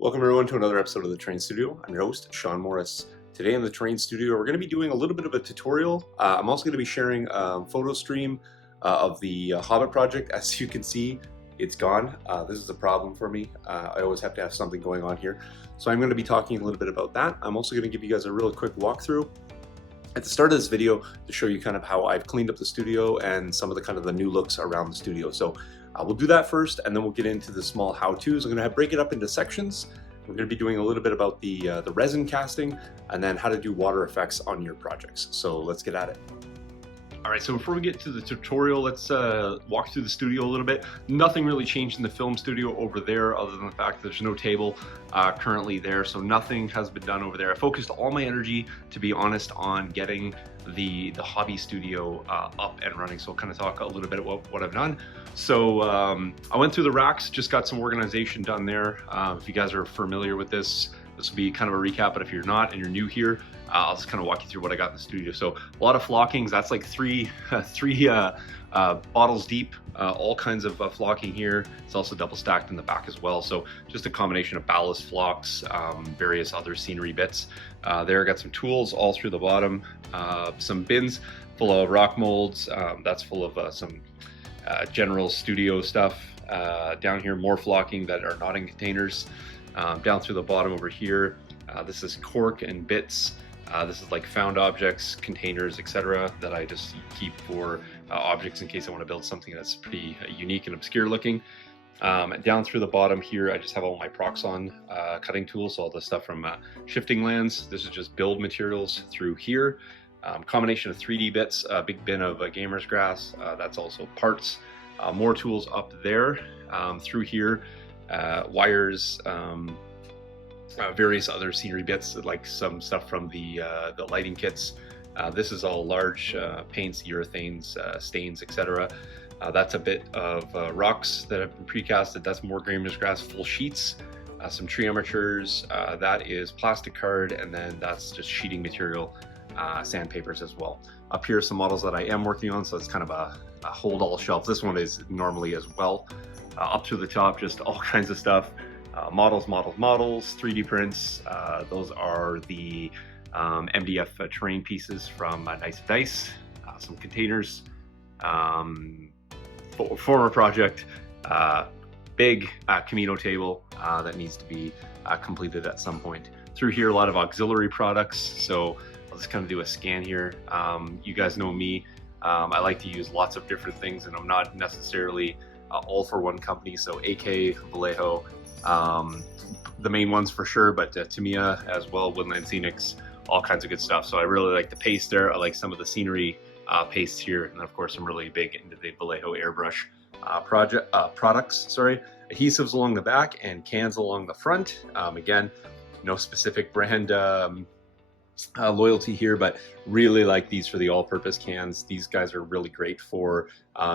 Welcome everyone to another episode of the Terrain Studio. I'm your host, Sean Morris. Today in the Terrain Studio, we're going to be doing a little bit of a tutorial. I'm also going to be sharing a photo stream of the Hobbit project. As you can see, it's gone. This is a problem for me. I always have to have something going on here. So I'm going to be talking a little bit about that. I'm also going to give you guys a really quick walkthrough at the start of this video to show you kind of how I've cleaned up the studio and some of the new looks around the studio. So we'll do that first, and then we'll get into the small how-tos. I'm going to break it up into sections. We're going to be doing a little bit about the resin casting, and then how to do water effects on your projects. So let's get at it. All right, so before we get to the tutorial, let's walk through the studio a little bit. Nothing really changed in the film studio over there other than the fact that there's no table currently there, so nothing has been done over there. I focused all my energy, to be honest, on getting the hobby studio up and running, so I'll kind of talk a little bit about what I've done. So I went through the racks, just got some organization done there. If you guys are familiar with this will be kind of a recap, but if you're not and you're new here, I'll just kind of walk you through what I got in the studio. So a lot of flockings, that's like three bottles deep, all kinds of flocking here. It's also double stacked in the back as well. So just a combination of ballast flocks, various other scenery bits. There, got some tools all through the bottom, some bins full of rock molds. That's full of some general studio stuff. Down here, more flocking that are not in containers. Down through the bottom over here, this is cork and bits. This is like found objects, containers, etc. that I just keep for objects in case I want to build something that's pretty unique and obscure looking. Down through the bottom here, I just have all my Proxxon cutting tools, so all the stuff from Shifting Lands. This is just build materials through here. Combination of 3D bits, a big bin of gamer's grass, that's also parts. More tools up there. Through here, wires, various other scenery bits, like some stuff from the lighting kits. This is all large paints, urethanes, stains, etc. That's a bit of rocks that have been precasted. That's more gamer's grass full sheets. Some tree armatures, that is plastic card, and then that's just sheeting material, sandpapers as well. Up here, some models that I am working on, so it's kind of a hold all shelf. This one is normally as well. Up to the top, just all kinds of stuff. Models, 3D prints. Those are the MDF terrain pieces from Nice Dice. Some containers. Former project, big Camino table that needs to be completed at some point. Through here, a lot of auxiliary products. So I'll just kind of do a scan here. You guys know me. I like to use lots of different things, and I'm not necessarily all for one company. So AK, Vallejo, the main ones for sure, but Tamiya as well, Woodland Scenics, all kinds of good stuff. So I really like the paste there. I like some of the scenery pastes here, and of course I'm really big into the Vallejo airbrush products. Adhesives along the back and cans along the front. Again, no specific brand loyalty here, but really like these for the all-purpose cans. These guys are really great for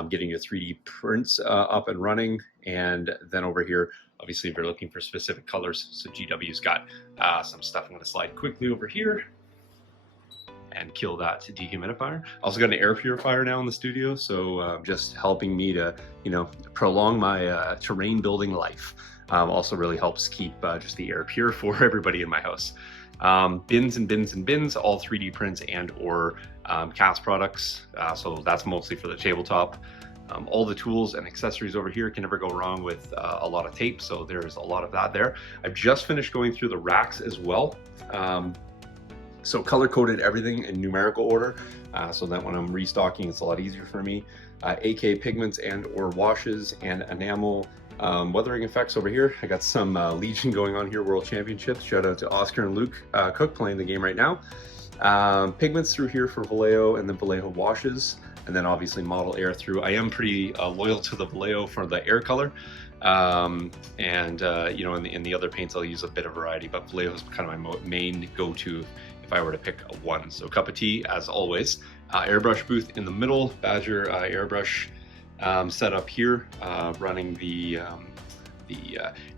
getting your 3D prints up and running. And then over here, obviously, if you're looking for specific colors, so GW's got some stuff. I'm going to slide quickly over here and kill that dehumidifier. Also got an air purifier now in the studio, so just helping me to, prolong my terrain building life. Also really helps keep just the air pure for everybody in my house. Bins and bins and bins, all 3D prints and or cast products. So that's mostly for the tabletop. All the tools and accessories over here, can never go wrong with a lot of tape. So there's a lot of that there. I've just finished going through the racks as well. So color coded everything in numerical order. So that when I'm restocking, it's a lot easier for me. AK pigments and or washes and enamel. Weathering effects over here. I got some Legion going on here, World Championships. Shout out to Oscar and Luke Cook playing the game right now. Pigments through here for Vallejo, and then Vallejo washes, and then obviously model air through. I am pretty loyal to the Vallejo for the air color. In the other paints I'll use a bit of variety, but Vallejo is kind of my main go-to if I were to pick one. So cup of tea as always. Airbrush booth in the middle, Badger airbrush set up here, running the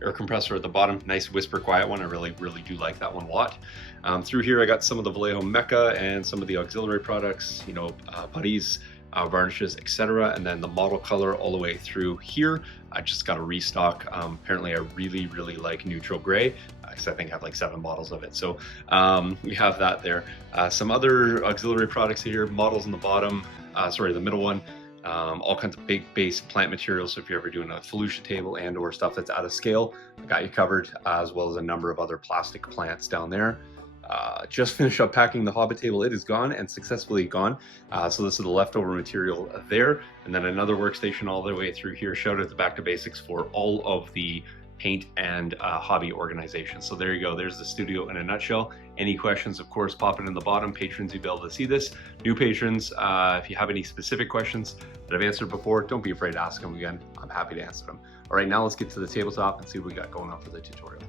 air compressor at the bottom. Nice whisper quiet one. I really do like that one a lot. Through here I got some of the Vallejo Mecha and some of the auxiliary products, putties, varnishes, etc. And then the model color all the way through here. I just got a restock. Apparently I really like neutral gray, because I think I have like 7 bottles of it. So we have that there. Some other auxiliary products here, models in the bottom, sorry, the middle one. All kinds of big base plant materials. So if you're ever doing a Felucia table and or stuff that's out of scale, I got you covered, as well as a number of other plastic plants down there. Just finished up packing the Hobbit table. It is gone and successfully gone. So this is the leftover material there. And then another workstation all the way through here. Shout out to Back to Basics for all of the paint and hobby organization. So there you go. There's the studio in a nutshell. Any questions, of course, pop it in the bottom. Patrons, you'll be able to see this. New patrons, if you have any specific questions that I've answered before, don't be afraid to ask them again. I'm happy to answer them. All right, now let's get to the tabletop and see what we got going on for the tutorial.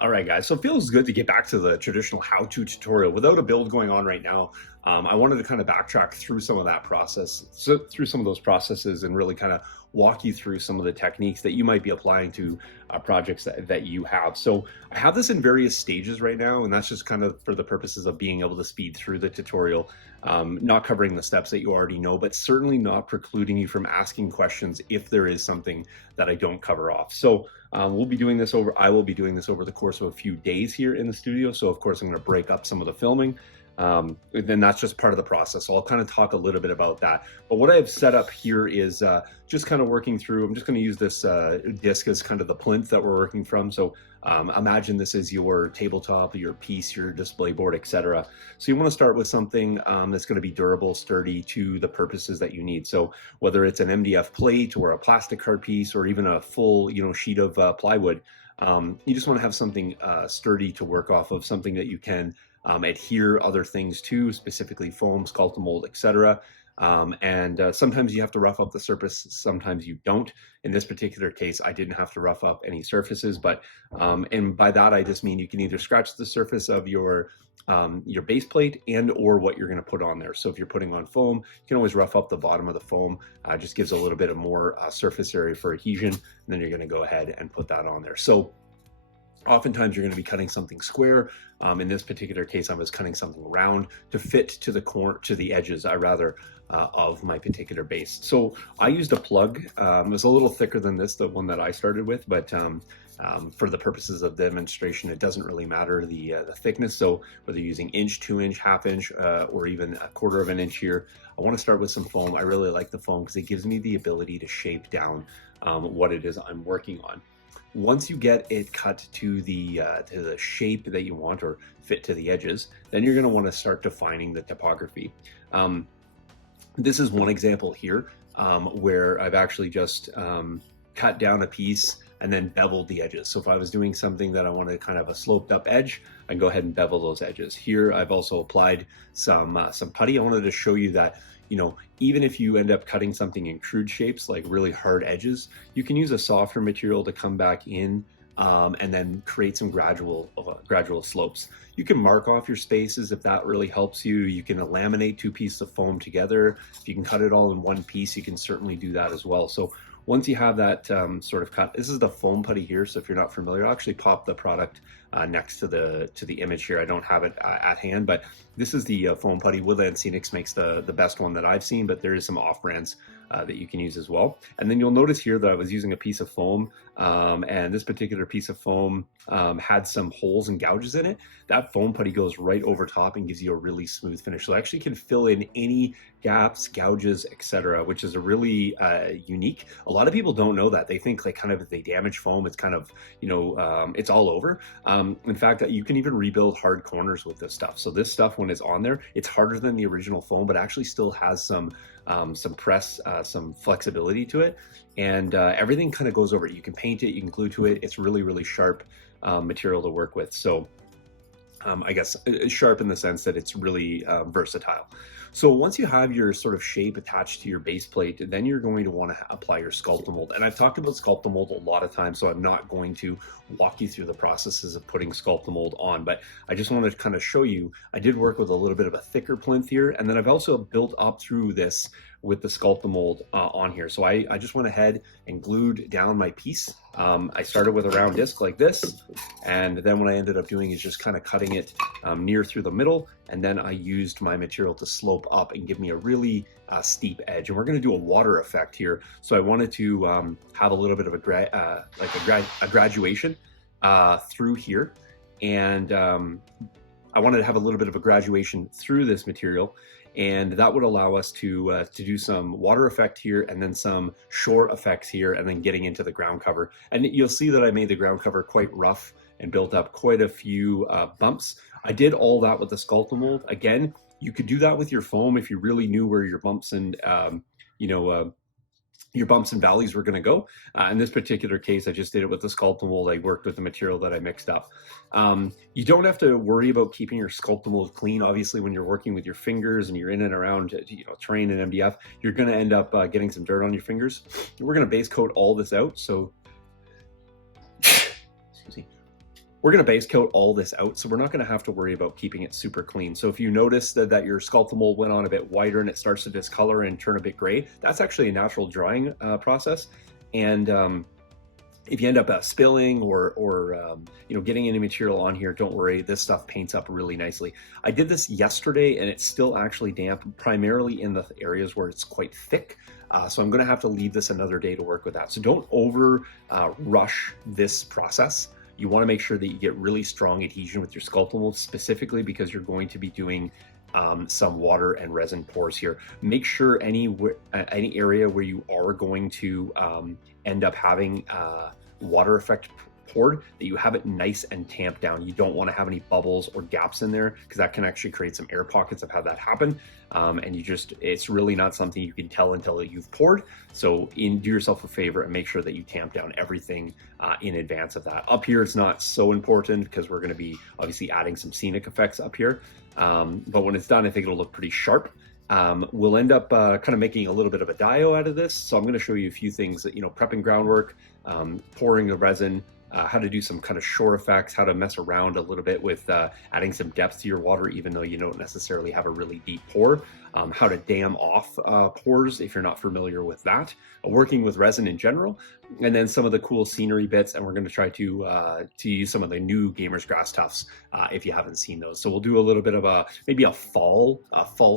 All right, guys, so it feels good to get back to the traditional how-to tutorial without a build going on right now. I wanted to kind of backtrack through some of that process, through some of those processes, and really kind of walk you through some of the techniques that you might be applying to projects that you have. So I have this in various stages right now, and that's just kind of for the purposes of being able to speed through the tutorial, not covering the steps that you already know, but certainly not precluding you from asking questions if there is something that I don't cover off. So I will be doing this over the course of a few days here in the studio. So of course I'm going to break up some of the filming. Then that's just part of the process. So I'll kind of talk a little bit about that. But what I have set up here is just kind of working through, I'm just going to use this disc as kind of the plinth that we're working from. So imagine this is your tabletop, your piece, your display board, etc. So you want to start with something that's going to be durable, sturdy to the purposes that you need. So whether it's an MDF plate or a plastic card piece or even a full, sheet of plywood, you just want to have something sturdy to work off of, something that you can adhere other things to, specifically foam, Sculptamold, etc. Sometimes you have to rough up the surface, sometimes you don't. In this particular case, I didn't have to rough up any surfaces, but and by that I just mean you can either scratch the surface of your base plate and or what you're going to put on there. So if you're putting on foam, you can always rough up the bottom of the foam. Just gives a little bit of more surface area for adhesion, and then you're going to go ahead and put that on there. So oftentimes you're going to be cutting something square. In this particular case, I was cutting something round to fit to the edges, of my particular base. So I used a plug. It was a little thicker than this, the one that I started with, but for the purposes of the demonstration, it doesn't really matter the thickness. So whether you're using inch, 2-inch, half-inch, or even a 1/4 of an inch here, I want to start with some foam. I really like the foam because it gives me the ability to shape down what it is I'm working on. Once you get it cut to the shape that you want or fit to the edges, then you're going to want to start defining the topography. This is one example here where I've actually just cut down a piece and then beveled the edges. So if I was doing something that I wanted kind of a sloped up edge, I can go ahead and bevel those edges. Here I've also applied some putty. I wanted to show you that, even if you end up cutting something in crude shapes, like really hard edges, you can use a softer material to come back in and then create some gradual slopes. You can mark off your spaces if that really helps you. You can laminate 2 pieces of foam together. If you can cut it all in one piece, you can certainly do that as well. So once you have that sort of cut, this is the foam putty here. So if you're not familiar, I'll actually pop the product next to the image here. I don't have it at hand, but this is the foam putty. Woodland Scenics makes the best one that I've seen, but there is some off-brands that you can use as well. And then you'll notice here that I was using a piece of foam, and this particular piece of foam had some holes and gouges in it. That foam putty goes right over top and gives you a really smooth finish. So it actually can fill in any gaps, gouges, etc., which is a really unique. A lot of people don't know that. They think like kind of if they damage foam, it's kind of, it's all over. In fact, you can even rebuild hard corners with this stuff. So this stuff, when it's on there, it's harder than the original foam, but actually still has some press, some flexibility to it, and everything kind of goes over it. You can paint it, you can glue to it. It's really, really sharp material to work with. So I guess sharp in the sense that it's really versatile. So once you have your sort of shape attached to your base plate, then you're going to want to apply your Sculptamold. And I've talked about Sculptamold a lot of times, so I'm not going to walk you through the processes of putting Sculptamold on, but I just wanted to kind of show you, I did work with a little bit of a thicker plinth here, and then I've also built up through this with the Sculptamold on here. So I just went ahead and glued down my piece. I started with a round disc like this, and then what I ended up doing is just kind of cutting it near through the middle, and then I used my material to slope up and give me a really steep edge. And we're going to do a water effect here, so I wanted to have a little bit of a graduation through here, and I wanted to have a little bit of a graduation through this material, and that would allow us to do some water effect here, and then some shore effects here, and then getting into the ground cover. And you'll see that I made the ground cover quite rough and built up quite a few bumps. I did all that with the Sculptamold. Again, you could do that with your foam if you really knew where your bumps and your bumps and valleys were going to go. In this particular case, I just did it with the Sculptamold. I worked with the material that I mixed up. You don't have to worry about keeping your Sculptamold clean. Obviously, when you're working with your fingers and you're in and around terrain and MDF, you're going to end up getting some dirt on your fingers. We're going to base coat all this out. So we're going to base coat all this out, so we're not going to have to worry about keeping it super clean. So if you notice that your Sculptamold went on a bit whiter and it starts to discolor and turn a bit gray, that's actually a natural drying process. And if you end up spilling or getting any material on here, don't worry, this stuff paints up really nicely. I did this yesterday and it's still actually damp, primarily in the areas where it's quite thick. So I'm going to have to leave this another day to work with that. So don't over rush this process. You want to make sure that you get really strong adhesion with your Sculptamold, specifically because you're going to be doing some water and resin pours here. Make sure any area where you are going to end up having water effect poured, that you have it nice and tamped down. You don't want to have any bubbles or gaps in there, because that can actually create some air pockets of how that happened. And it's really not something you can tell until you've poured. So do yourself a favor and make sure that you tamp down everything in advance of that. Up here, it's not so important because we're going to be obviously adding some scenic effects up here. But when it's done, I think it'll look pretty sharp. We'll end up kind of making a little bit of a dio out of this. So I'm going to show you a few things that, prepping groundwork, pouring the resin, how to do some kind of shore effects, how to mess around a little bit with adding some depth to your water, even though you don't necessarily have a really deep pour, how to dam off pours if you're not familiar with that, working with resin in general, and then some of the cool scenery bits. And we're going to try to use some of the new Gamers Grass Tufts if you haven't seen those. So we'll do a little bit of maybe a fall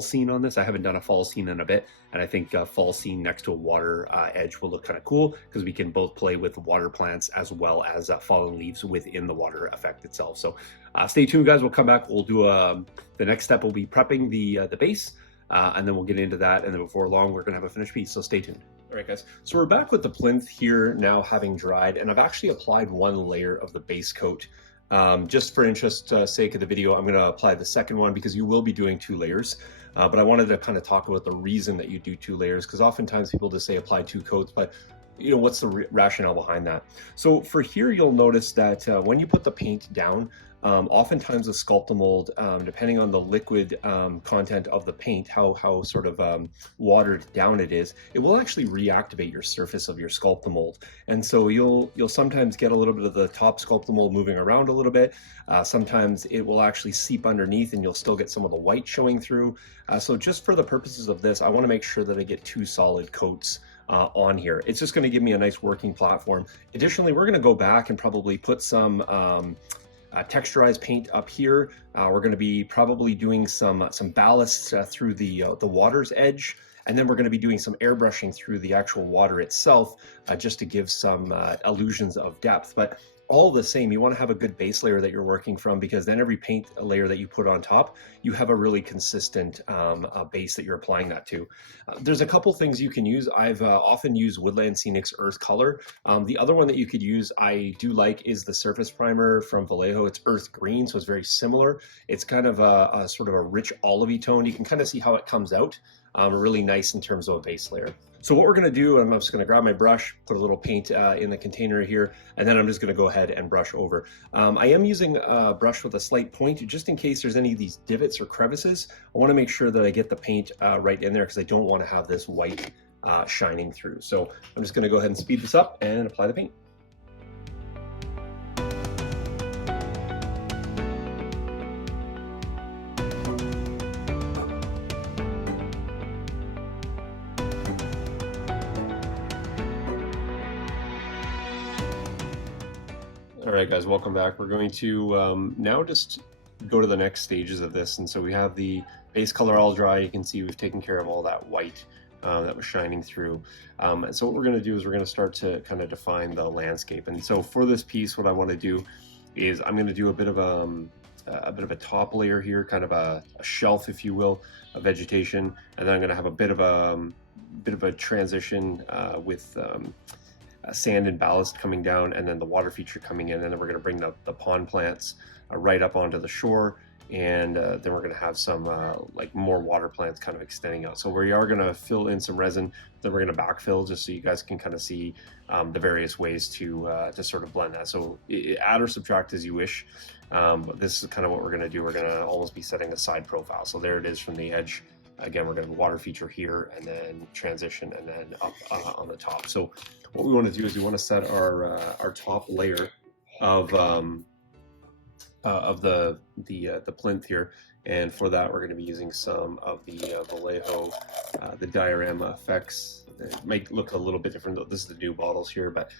scene on this. I haven't done a fall scene in a bit, and I think a fall scene next to a water edge will look kind of cool, because we can both play with water plants as well as fallen leaves within the water effect itself. So stay tuned, guys. We'll come back. We'll do the next step will be prepping the base, and then we'll get into that. And then before long, we're going to have a finished piece. So stay tuned. All right, guys. So we're back with the plinth here now, having dried, and I've actually applied one layer of the base coat. Just for interest sake of the video, I'm going to apply the second one, because you will be doing 2 layers. But I wanted to kind of talk about the reason that you do 2 layers, because oftentimes people just say apply 2 coats, but what's the rationale behind that? So for here, you'll notice that when you put the paint down, oftentimes the Sculptamold, depending on the liquid content of the paint, how sort of watered down it is, it will actually reactivate your surface of your Sculptamold. And so you'll sometimes get a little bit of the top Sculptamold moving around a little bit. Sometimes it will actually seep underneath and you'll still get some of the white showing through. So just for the purposes of this, I want to make sure that I get 2 solid coats on here. It's just going to give me a nice working platform. Additionally, we're going to go back and probably put some texturized paint up here. We're going to be probably doing some ballasts through the water's edge, and then we're going to be doing some airbrushing through the actual water itself, just to give some illusions of depth. But all the same, you want to have a good base layer that you're working from, because then every paint layer that you put on top, you have a really consistent base that you're applying that to. There's a couple things you can use. I've often used Woodland Scenics Earth Color. The other one that you could use, I do like, is the surface primer from Vallejo. It's earth green, so it's very similar. It's kind of a sort of a rich olivey tone. You can kind of see how it comes out. Really nice in terms of a base layer. So what we're going to do, I'm just going to grab my brush, put a little paint in the container here, and then I'm just going to go ahead and brush over. I am using a brush with a slight point, just in case there's any of these divots or crevices. I want to make sure that I get the paint right in there, because I don't want to have this white shining through. So I'm just going to go ahead and speed this up and apply the paint. All right, guys, welcome back. We're going to now just go to the next stages of this. And so we have the base color all dry. You can see we've taken care of all that white that was shining through. And so what we're going to do is we're going to start to kind of define the landscape. And so for this piece, what I want to do is I'm going to do a bit of a top layer here, kind of a shelf, if you will, of vegetation. And then I'm going to have a bit of a transition with sand and ballast coming down, and then the water feature coming in, and then we're going to bring the pond plants right up onto the shore, and then we're going to have some like more water plants kind of extending out. So we are going to fill in some resin, then we're going to backfill just so you guys can kind of see the various ways to sort of blend that. So add or subtract as you wish, but this is kind of what we're going to do. We're going to almost be setting a side profile. So there it is from the edge. Again, we're going to have a water feature here, and then transition, and then up on the top. So what we want to do is we want to set our top layer of the plinth here, and for that we're going to be using some of the Vallejo, the diorama effects. It might look a little bit different. This is the new bottles here, but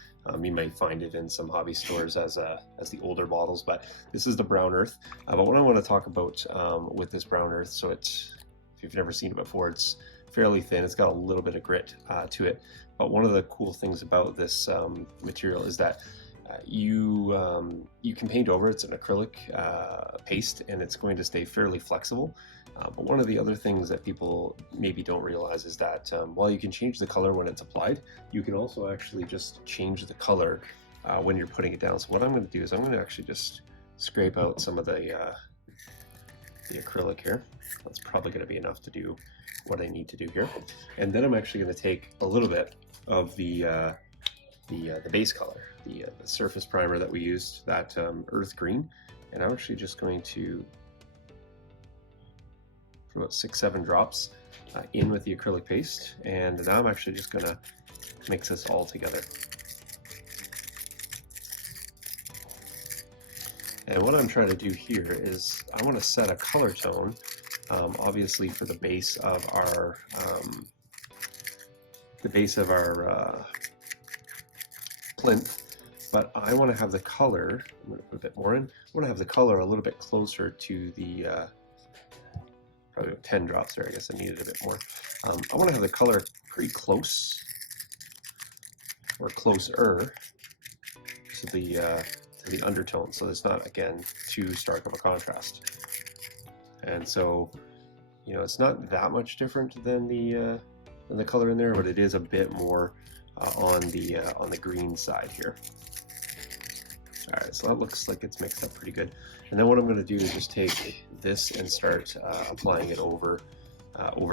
you might find it in some hobby stores as the older bottles. But this is the brown earth. But what I want to talk about with this brown earth, so it's, if you've never seen it before, it's fairly thin. It's got a little bit of grit to it. But one of the cool things about this material is that you can paint over. It's an acrylic paste, and it's going to stay fairly flexible. But one of the other things that people maybe don't realize is that while you can change the color when it's applied, you can also actually just change the color when you're putting it down. So what I'm going to do is I'm going to actually just scrape out some of the acrylic here. That's probably going to be enough to do what I need to do here. And then I'm actually going to take a little bit of the base color, the surface primer that we used, that earth green, and I'm actually just going to put about 6-7 drops in with the acrylic paste, and now I'm actually just going to mix this all together. And what I'm trying to do here is I want to set a color tone, obviously for the base of our plinth, but I want to have the color, I'm going to put a bit more in, I want to have the color a little bit closer to the, probably 10 drops there, I guess I needed a bit more. I want to have the color pretty close, or closer, to the undertone, so it's not, again, too stark of a contrast. And so, you know, it's not that much different than the color in there, but it is a bit more on the green side here. All right, so that looks like it's mixed up pretty good. And then what I'm going to do is just take this and start applying it over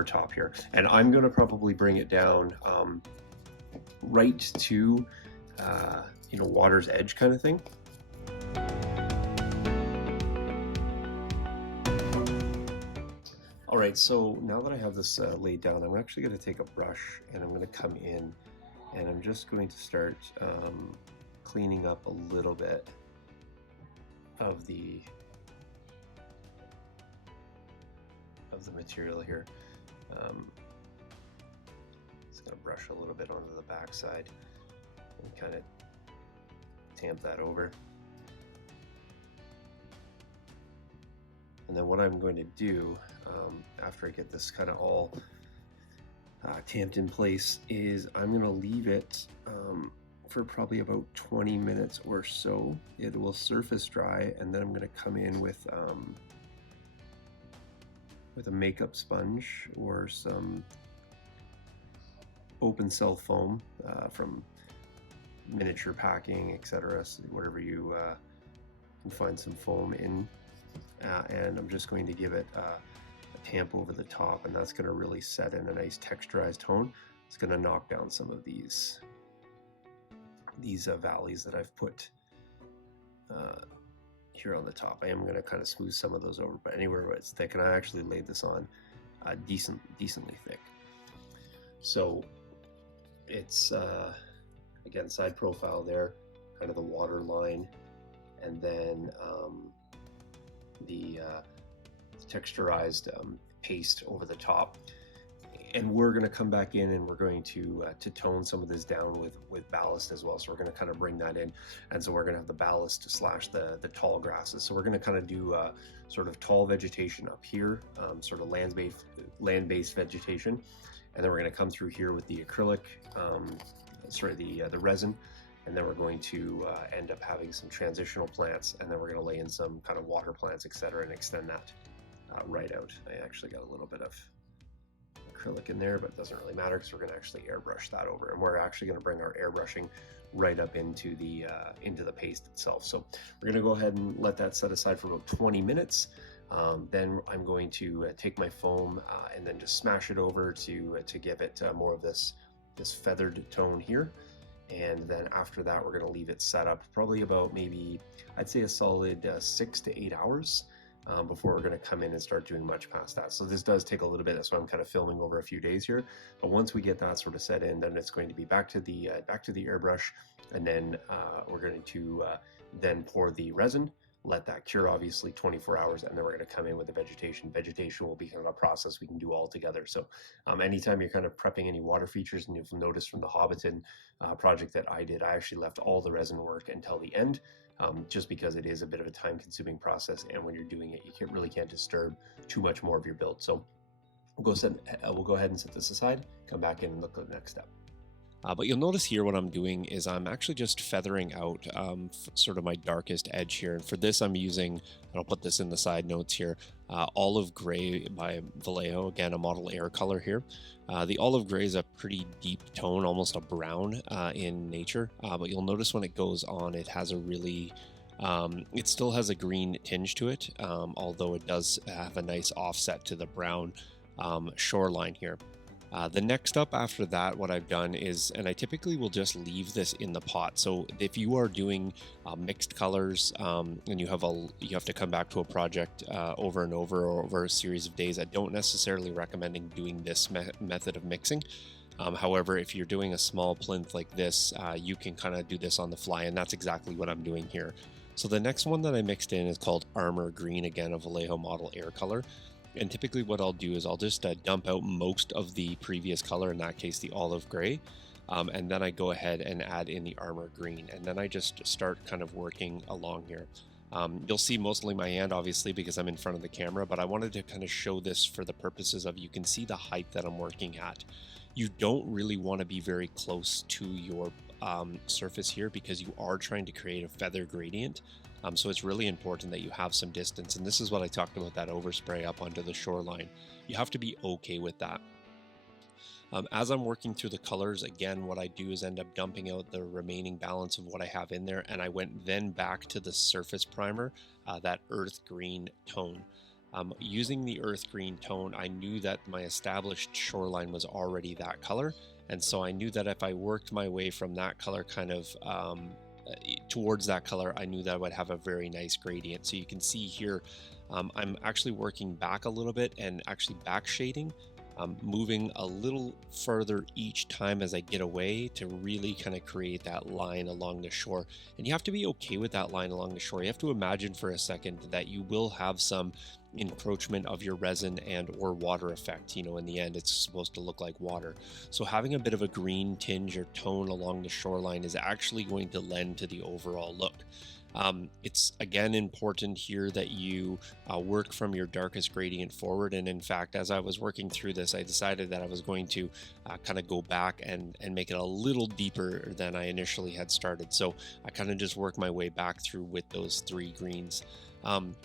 top here. And I'm going to probably bring it down right to you know, water's edge kind of thing. All right, so now that I have this laid down, I'm actually going to take a brush and I'm going to come in, and I'm just going to start cleaning up a little bit of the material here. Just going to brush a little bit onto the back side and kind of tamp that over. And then what I'm going to do after I get this kind of all tamped in place is I'm going to leave it for probably about 20 minutes or so. It will surface dry, and then I'm going to come in with a makeup sponge or some open cell foam from Miniature Packing, etc. So whatever you can find some foam in. And I'm just going to give it a tamp over the top, and that's going to really set in a nice texturized tone. It's going to knock down some of these valleys that I've put here on the top. I am going to kind of smooth some of those over, but anywhere where it's thick, and I actually laid this on decently thick. So it's again, side profile there, kind of the water line, and then the texturized paste over the top. And we're going to come back in and we're going to tone some of this down with ballast as well. So we're going to kind of bring that in, and so we're going to have the ballast slash the tall grasses. So we're going to kind of do sort of tall vegetation up here, sort of land-based vegetation, and then we're going to come through here with the acrylic, the resin, and then we're going to end up having some transitional plants, and then we're going to lay in some kind of water plants, etc., and extend that right out. I actually got a little bit of acrylic in there, but it doesn't really matter because we're going to actually airbrush that over, and we're actually going to bring our airbrushing right up into the paste itself. So we're going to go ahead and let that set aside for about 20 minutes. Then I'm going to take my foam and then just smash it over to give it more of this feathered tone here. And then after that, we're going to leave it set up probably about, maybe I'd say a solid 6 to 8 hours. Before we're going to come in and start doing much past that. So this does take a little bit. That's why I'm kind of filming over a few days here. But once we get that sort of set in, then it's going to be back to the airbrush, and then we're going to then pour the resin, let that cure obviously 24 hours, and then we're going to come in with the vegetation. Vegetation will be kind of a process we can do all together. So anytime you're kind of prepping any water features, and you'll notice from the Hobbiton project that I did, I actually left all the resin work until the end. Just because it is a bit of a time-consuming process, and when you're doing it, you really can't disturb too much more of your build. So we'll go ahead and set this aside, come back in and look at the next step. But you'll notice here what I'm doing is I'm actually just feathering out sort of my darkest edge here. And for this, I'm using, and I'll put this in the side notes here, Olive Gray by Vallejo, again, a model air color here. The olive gray is a pretty deep tone, almost a brown in nature, but you'll notice when it goes on, it has a really, it still has a green tinge to it, although it does have a nice offset to the brown shoreline here. The next up after that, what I've done is, and I typically will just leave this in the pot. So if you are doing mixed colors and you have to come back to a project over and over or over a series of days, I don't necessarily recommend doing this method of mixing. However, if you're doing a small plinth like this, you can kind of do this on the fly, and that's exactly what I'm doing here. So the next one that I mixed in is called Armor Green, again, a Vallejo model air color. And typically what I'll do is I'll just dump out most of the previous color, in that case the olive gray, and then I go ahead and add in the Armor Green, and then I just start kind of working along here. You'll see mostly my hand, obviously, because I'm in front of the camera, but I wanted to kind of show this for the purposes of, you can see the height that I'm working at. You don't really want to be very close to your surface here, because you are trying to create a feather gradient. So it's really important that you have some distance, and this is what I talked about, that overspray up onto the shoreline. You have to be okay with that. As I'm working through the colors, again, what I do is end up dumping out the remaining balance of what I have in there, and I went then back to the surface primer, that earth green tone. Using the earth green tone, I knew that my established shoreline was already that color, and so I knew that if I worked my way from that color kind of towards that color, I knew that I would have a very nice gradient. So you can see here, I'm actually working back a little bit and actually back shading, moving a little further each time as I get away to really kind of create that line along the shore. And you have to be okay with that line along the shore. You have to imagine for a second that you will have some encroachment of your resin and or water effect. You know, in the end, it's supposed to look like water. So having a bit of a green tinge or tone along the shoreline is actually going to lend to the overall look. It's again important here that you work from your darkest gradient forward, and in fact, as I was working through this, I decided that I was going to kind of go back and make it a little deeper than I initially had started. So I kind of just work my way back through with those three greens.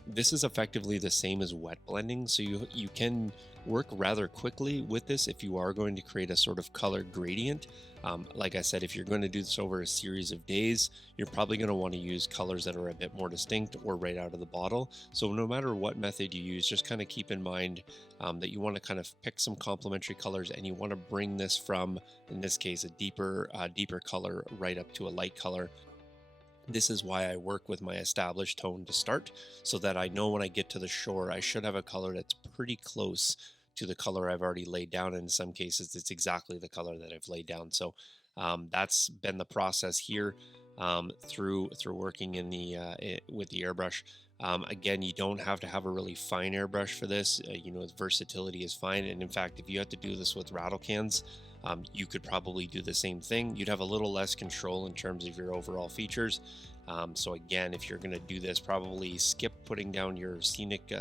This is effectively the same as wet blending, so you can work rather quickly with this if you are going to create a sort of color gradient. Like I said, if you're going to do this over a series of days, you're probably going to want to use colors that are a bit more distinct or right out of the bottle. So no matter what method you use, just kind of keep in mind that you want to kind of pick some complementary colors, and you want to bring this from, in this case, a deeper color right up to a light color. This is why I work with my established tone to start, so that I know when I get to the shore, I should have a color that's pretty close to the color I've already laid down. In some cases, it's exactly the color that I've laid down. So that's been the process here through working in the with the airbrush. Again, you don't have to have a really fine airbrush for this. You know, versatility is fine. And in fact, if you had to do this with rattle cans, you could probably do the same thing. You'd have a little less control in terms of your overall features. So again, if you're going to do this, probably skip putting down your scenic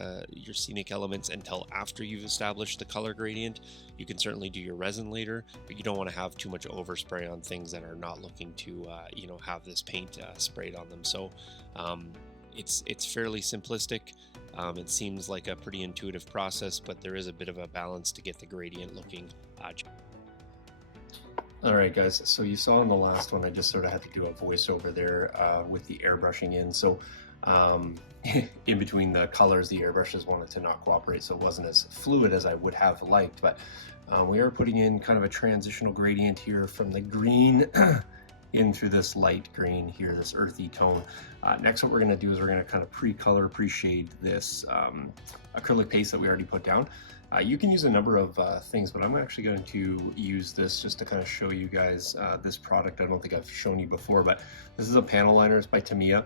elements until after you've established the color gradient. You can certainly do your resin later, but you don't want to have too much overspray on things that are not looking to you know, have this paint sprayed on them. So it's fairly simplistic. It seems like a pretty intuitive process, but there is a bit of a balance to get the gradient looking. All right, guys, so you saw in the last one, I just sort of had to do a voiceover there with the airbrushing in. So in between the colors, the airbrushes wanted to not cooperate, so it wasn't as fluid as I would have liked. But we are putting in kind of a transitional gradient here from the green in through this light green here, this earthy tone. Next, what we're going to do is we're going to kind of pre-color, pre-shade this acrylic paste that we already put down. You can use a number of things, but I'm actually going to use this just to kind of show you guys this product. I don't think I've shown you before, but this is a panel liner. It's by Tamiya.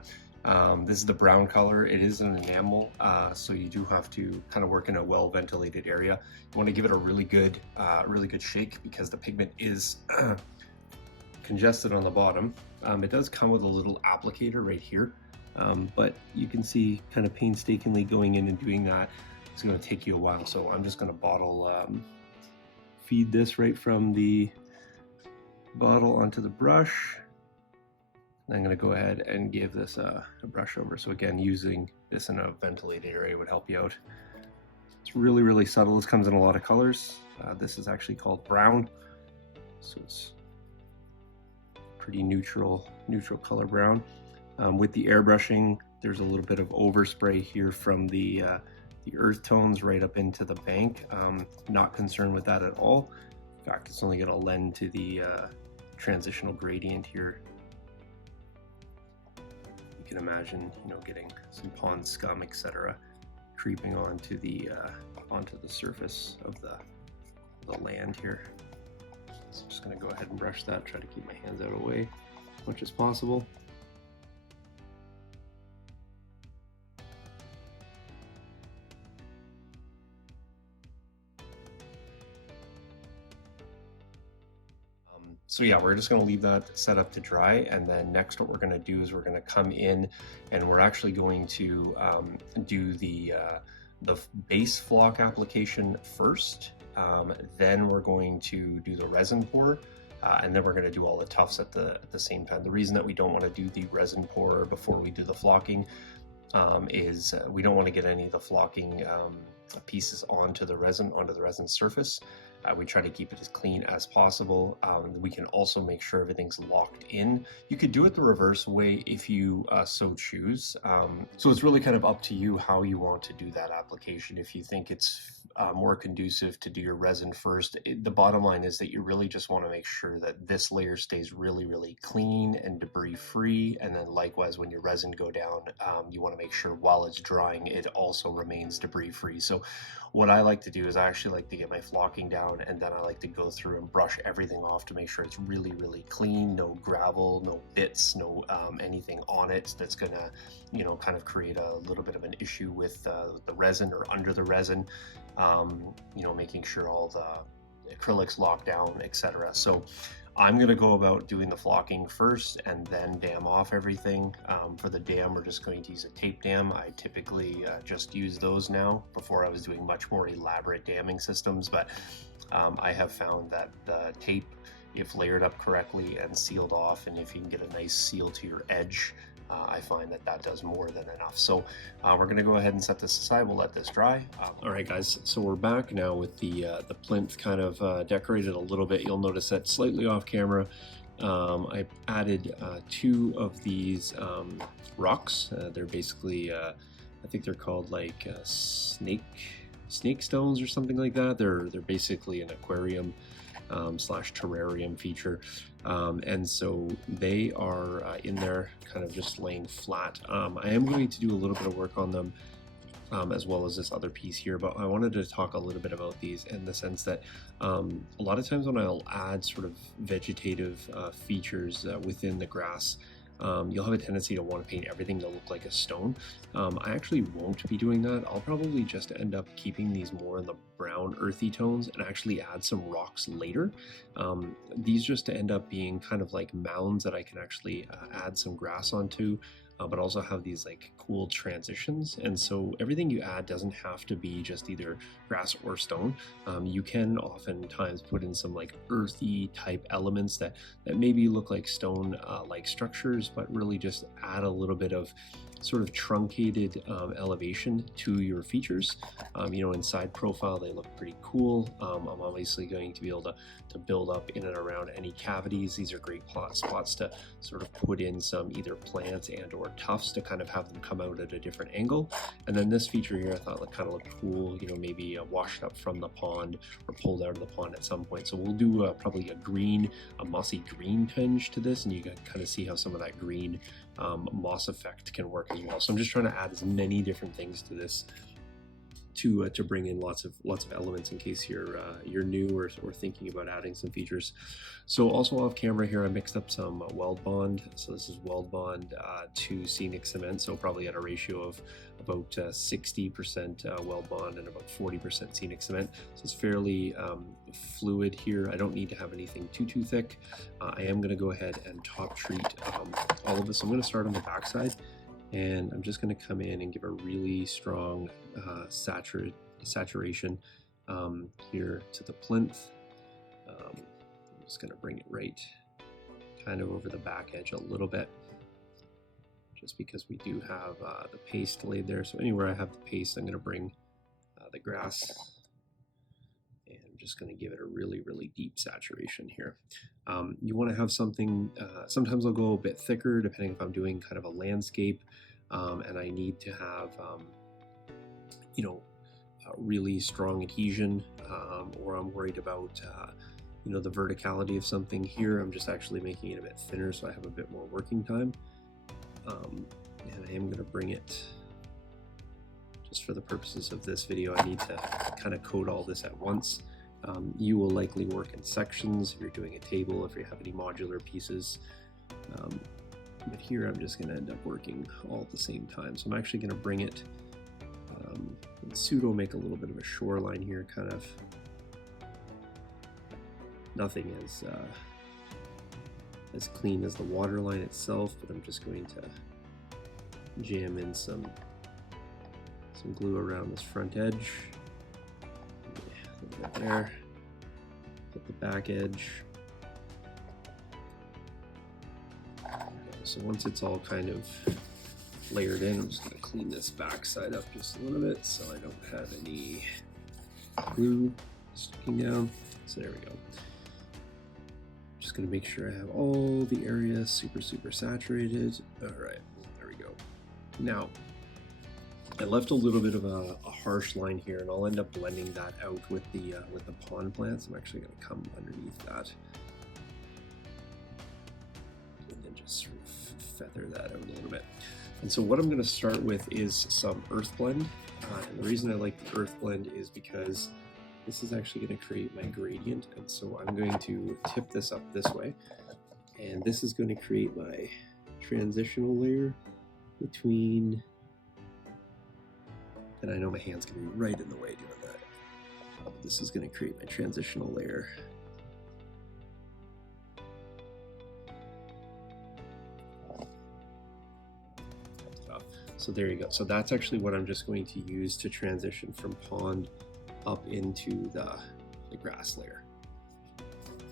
This is the brown color. It is an enamel, so you do have to kind of work in a well-ventilated area. You want to give it a really good shake because the pigment is congested on the bottom. It does come with a little applicator right here, but you can see kind of painstakingly going in and doing that. It's going to take you a while, so I'm just going to bottle feed this right from the bottle onto the brush. I'm going to go ahead and give this a brush over. So again, using this in a ventilated area would help you out. It's really, really subtle. This comes in a lot of colors. This is actually called brown, so it's pretty neutral color brown. With the airbrushing, there's a little bit of overspray here from the earth tones right up into the bank. Not concerned with that at all. In fact, it's only going to lend to the transitional gradient here. You can imagine, you know, getting some pond scum, etc., creeping onto the surface of the land here. So I'm just going to go ahead and brush that. Try to keep my hands out of the way as much as possible. So yeah, we're just going to leave that set up to dry, and then next what we're going to do is we're going to come in and we're actually going to do the base flock application first. Then we're going to do the resin pour, and then we're going to do all the tufts at the same time. The reason that we don't want to do the resin pour before we do the flocking is we don't want to get any of the flocking pieces onto the resin surface. We try to keep it as clean as possible. We can also make sure everything's locked in. You could do it the reverse way if you so choose. So it's really kind of up to you how you want to do that application. If you think it's more conducive to do your resin first, the bottom line is that you really just want to make sure that this layer stays really, really clean and debris free. And then likewise, when your resin go down, you want to make sure while it's drying, it also remains debris free. So what I like to do is I actually like to get my flocking down, and then I like to go through and brush everything off to make sure it's really, really clean. No gravel, no bits, no anything on it that's gonna, you know, kind of create a little bit of an issue with the resin or under the resin. You know, making sure all the acrylics lock down, etc. So I'm going to go about doing the flocking first and then dam off everything. For the dam, we're just going to use a tape dam. I typically just use those now. Before I was doing much more elaborate damming systems, but I have found that the tape, if layered up correctly and sealed off, and if you can get a nice seal to your edge, I find that that does more than enough. So we're going to go ahead and set this aside. We'll let this dry. All right, guys. So we're back now with the plinth kind of decorated a little bit. You'll notice that slightly off camera, I added 2 of these rocks. They're basically, I think they're called like snake stones or something like that. They're basically an aquarium slash terrarium feature. And so they are in there kind of just laying flat. I am going to do a little bit of work on them as well as this other piece here, but I wanted to talk a little bit about these in the sense that a lot of times when I'll add sort of vegetative features within the grass, you'll have a tendency to want to paint everything to look like a stone. I actually won't be doing that. I'll probably just end up keeping these more in the brown earthy tones and actually add some rocks later. These just end up being kind of like mounds that I can actually add some grass onto, but also have these like cool transitions. And so everything you add doesn't have to be just either grass or stone. You can oftentimes put in some like earthy type elements that maybe look like stone like structures, but really just add a little bit of sort of truncated elevation to your features. You know, in side profile, they look pretty cool. I'm obviously going to be able to build up in and around any cavities. These are great spots to sort of put in some either plants and or tufts to kind of have them come out at a different angle. And then this feature here, I thought kind of looked cool, you know, maybe washed up from the pond or pulled out of the pond at some point. So we'll do probably a mossy green tinge to this, and you can kind of see how some of that green moss effect can work as well. So I'm just trying to add as many different things to this to bring in lots of elements in case you're new or thinking about adding some features. So also off camera here, I mixed up some Weld Bond. So this is Weld Bond to scenic cement, so probably at a ratio of about 60% Weld Bond and about 40% scenic cement. So it's fairly fluid here. I don't need to have anything too thick. I am going to go ahead and top treat all of this. I'm going to start on the backside, and I'm just going to come in and give a really strong saturation here to the plinth. I'm just going to bring it right kind of over the back edge a little bit, just because we do have the paste laid there. So anywhere I have the paste, I'm going to bring the grass, and I'm just going to give it a really deep saturation here. You want to have something, sometimes I'll go a bit thicker depending if I'm doing kind of a landscape and I need to have you know, really strong adhesion, or I'm worried about you know, the verticality of something. Here I'm just actually making it a bit thinner so I have a bit more working time. And I am going to bring it, just for the purposes of this video, I need to kind of coat all this at once. You will likely work in sections if you're doing a table, if you have any modular pieces. But here I'm just going to end up working all at the same time. So I'm actually going to bring it and pseudo make a little bit of a shoreline here, kind of nothing as clean as the water line itself, but I'm just going to jam in some glue around this front edge. Right there. Put the back edge. So once it's all kind of layered in, I'm just going to clean this back side up just a little bit so I don't have any glue sticking down. So there we go. Just going to make sure I have all the area super saturated. All right, there we go. Now, I left a little bit of a harsh line here, and I'll end up blending that out with the pond plants. I'm actually going to come underneath that and then just sort of feather that out a little bit. And so what I'm going to start with is some earth blend. And the reason I like the earth blend is because this is actually going to create my gradient. And so I'm going to tip this up this way. And this is going to create my transitional layer between, and I know my hand's going to be right in the way doing that. This is going to create my transitional layer. So there you go. So that's actually what I'm just going to use to transition from pond up into the grass layer.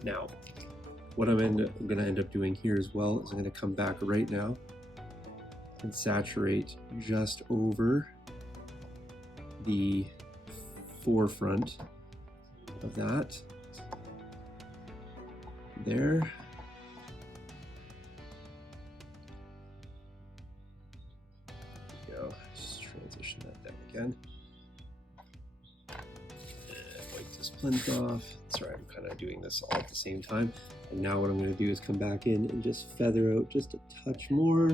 Now, what I'm going to end up doing here as well is I'm going to come back right now and saturate just over the forefront of that. There. Just transition that down again. And wipe this plinth off. Sorry, I'm kind of doing this all at the same time. And now what I'm going to do is come back in and just feather out just a touch more,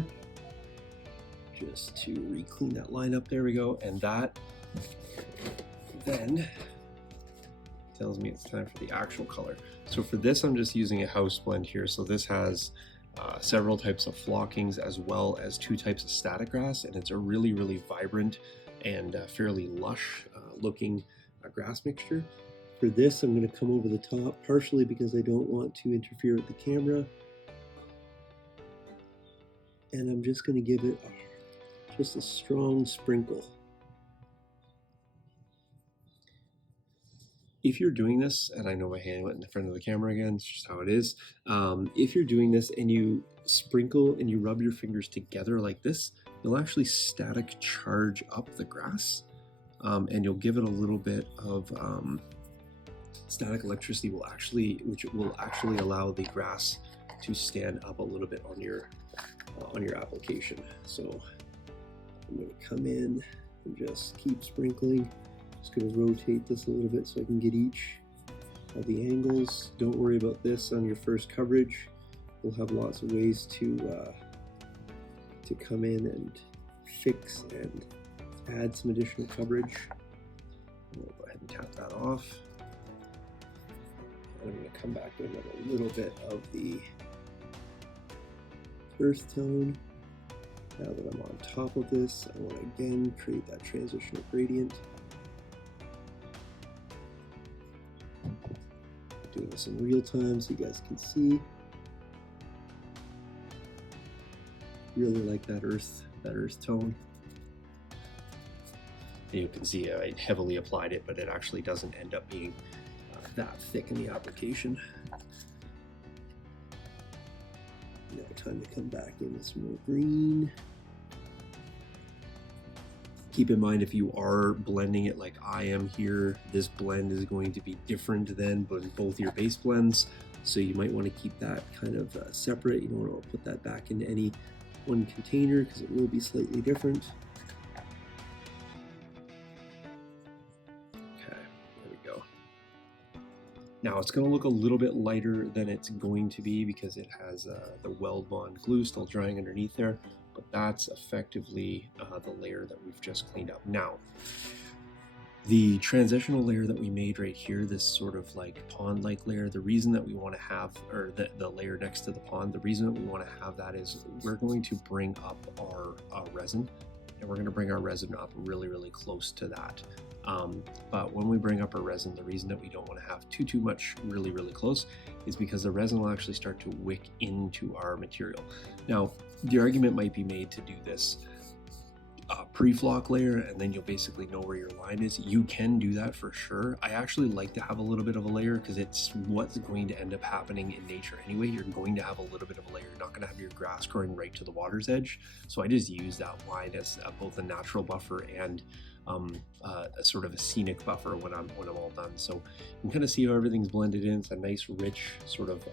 just to re-clean that line up. There we go. And that then tells me it's time for the actual color. So for this, I'm just using a house blend here. So this has several types of flockings, as well as 2 types of static grass, and it's a really, really vibrant and fairly lush looking grass mixture. For this, I'm going to come over the top, partially because I don't want to interfere with the camera, and I'm just going to give it just a strong sprinkle. If you're doing this, and I know my hand went in the front of the camera again, it's just how it is. If you're doing this and you sprinkle and you rub your fingers together like this, you'll actually static charge up the grass, and you'll give it a little bit of static electricity, which will actually allow the grass to stand up a little bit on your application. So I'm going to come in and just keep sprinkling. Just going to rotate this a little bit so I can get each of the angles. Don't worry about this on your first coverage. We'll have lots of ways to come in and fix and add some additional coverage. We'll go ahead and tap that off. And I'm going to come back in with a little bit of the earth tone. Now that I'm on top of this, I want to again create that transitional gradient. Doing this in real time so you guys can see. Really like that earth tone. And you can see I heavily applied it, but it actually doesn't end up being that thick in the application. Now time to come back in with some more green. Keep in mind, if you are blending it like I am here, this blend is going to be different than both your base blends. So you might want to keep that kind of separate. You don't want to put that back into any one container because it will be slightly different. Okay, there we go. Now it's going to look a little bit lighter than it's going to be because it has the weld bond glue still drying underneath there. But that's effectively the layer that we've just cleaned up. Now, the transitional layer that we made right here, this sort of like pond-like layer, the reason that we want to have, or the layer next to the pond, the reason that we want to have that is we're going to bring up our resin, and we're going to bring our resin up really, really close to that. But when we bring up our resin, the reason that we don't want to have too much really, really close is because the resin will actually start to wick into our material. Now, the argument might be made to do this pre-flock layer, and then you'll basically know where your line is. You can do that for sure. I actually like to have a little bit of a layer because it's what's going to end up happening in nature anyway. You're going to have a little bit of a layer. You're not going to have your grass growing right to the water's edge. So I just use that line as both a natural buffer and a sort of a scenic buffer when I'm all done. So you can kind of see how everything's blended in. It's a nice, rich sort of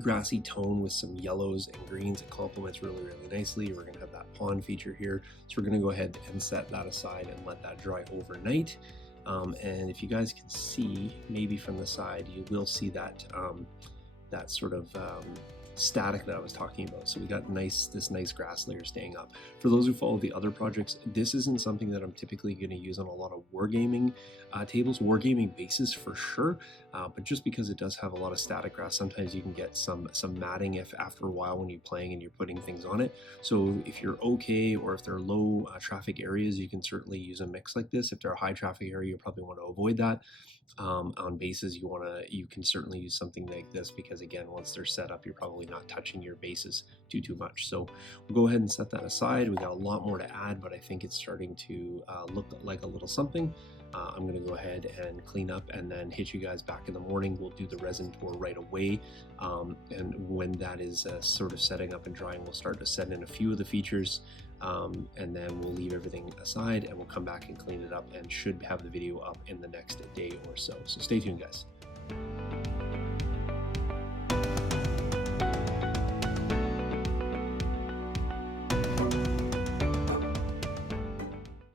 grassy tone with some yellows and greens. It complements really, really nicely. We're going to have that pond feature here. So we're going to go ahead and set that aside and let that dry overnight. And if you guys can see, maybe from the side, you will see that that sort of static that I was talking about. So we got this nice grass layer staying up. For those who follow the other projects, this isn't something that I'm typically going to use on a lot of wargaming tables, wargaming bases for sure, but just because it does have a lot of static grass, sometimes you can get some matting if after a while when you're playing and you're putting things on it. So if you're okay, or if they're low traffic areas, you can certainly use a mix like this. If they're a high traffic area, you probably want to avoid that. On bases, you can certainly use something like this because, again, once they're set up, you're probably not touching your bases too much. So we'll go ahead and set that aside. We got a lot more to add, but I think it's starting to look like a little something. I'm going to go ahead and clean up and then hit you guys back in the morning. We'll do the resin pour right away, and when that is sort of setting up and drying, we'll start to set in a few of the features, and then we'll leave everything aside and we'll come back and clean it up and should have the video up in the next day or so. So stay tuned, guys.